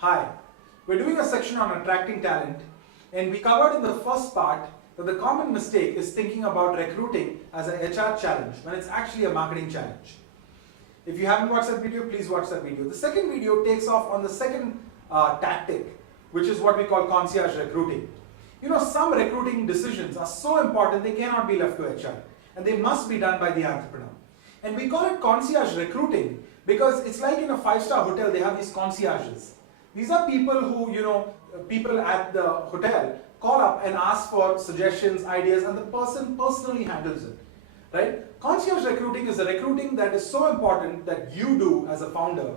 Hi, we're doing a section on attracting talent, and we covered in the first part that the common mistake is thinking about recruiting as an HR challenge when it's actually a marketing challenge. If you haven't watched that video, please watch that video. The second video takes off on the second tactic, which is what we call concierge recruiting. You know, some recruiting decisions are so important they cannot be left to HR, and they must be done by the entrepreneur. And we call it concierge recruiting because it's like in a five-star hotel, they have these concierges. These are people who, people at the hotel call up and ask for suggestions, ideas, and the person personally handles it, right? Concierge recruiting is a recruiting that is so important that you do as a founder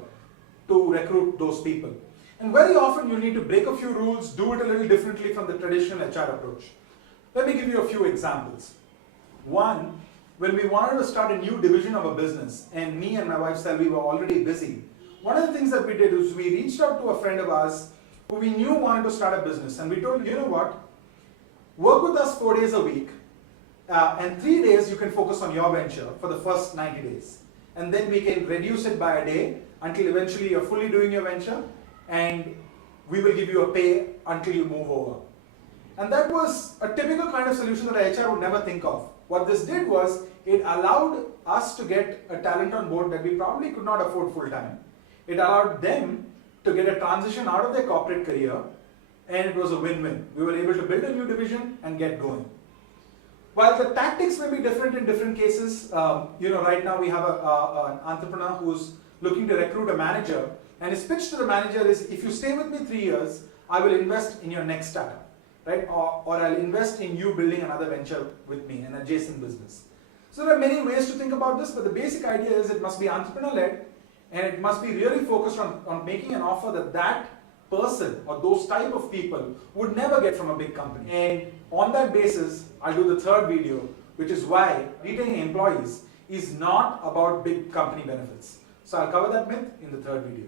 to recruit those people. And very often you need to break a few rules, do it a little differently from the traditional HR approach. Let me give you a few examples. One, when we wanted to start a new division of a business, and me and my wife Selvi were already busy, one of the things that we did is we reached out to a friend of ours who we knew wanted to start a business, and we told, you know what, work with us 4 days a week, and 3 days you can focus on your venture for the first 90 days. And then we can reduce it by a day until eventually you're fully doing your venture, and we will give you a pay until you move over. And that was a typical kind of solution that HR would never think of. What this did was, it allowed us to get a talent on board that we probably could not afford full time. It allowed them to get a transition out of their corporate career, and it was a win-win. We were able to build a new division and get going. While the tactics may be different in different cases, right now we have an entrepreneur who's looking to recruit a manager, and his pitch to the manager is, if you stay with me 3 years, I will invest in your next startup, right? Or I'll invest in you building another venture with me, an adjacent business. So there are many ways to think about this, but the basic idea is it must be entrepreneur-led, and it must be really focused on making an offer that person or those type of people would never get from a big company. And on that basis, I'll do the third video, which is why retaining employees is not about big company benefits. So I'll cover that myth in the third video.